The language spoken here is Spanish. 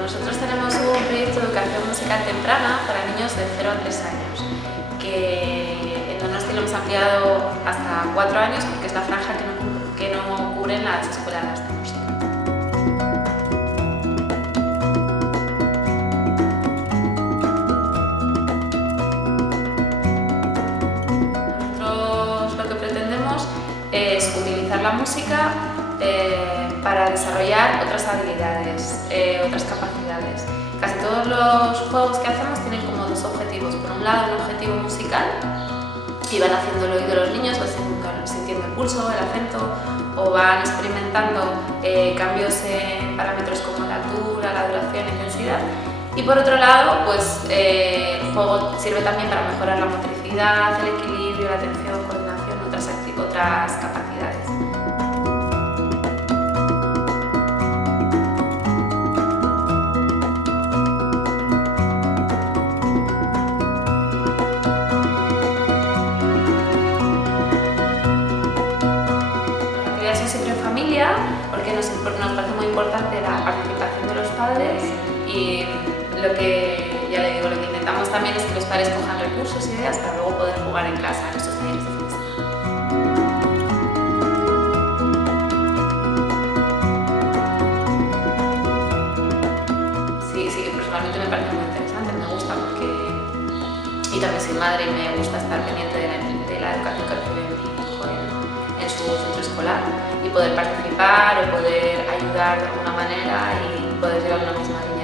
Pues nosotros tenemos un proyecto de educación musical temprana para niños de 0 a 3 años, que en Donosti lo hemos ampliado hasta 4 años porque es la franja que no cubren las escuelas de música. Nosotros lo que pretendemos es utilizar la música para desarrollar otras habilidades, otras capacidades. Casi todos los juegos que hacemos tienen como dos objetivos. Por un lado, un objetivo musical, y van haciendo el oído los niños, van sintiendo el pulso, el acento, o van experimentando cambios en parámetros como la altura, la duración, la intensidad. Y por otro lado, pues, el juego sirve también para mejorar la motricidad, el equilibrio, la atención, coordinación, otras capacidades. Son siempre en familia, porque nos parece muy importante la participación de los padres, y lo que intentamos también es que los padres cojan recursos e ideas para luego poder jugar en casa en estos talleres de fin de semana. Sí, personalmente me parece muy interesante, me gusta y también soy madre y me gusta estar pendiente de la educación que recibe mi hijo en su centro escolar, y poder participar o poder ayudar de alguna manera y poder llevar una misma línea.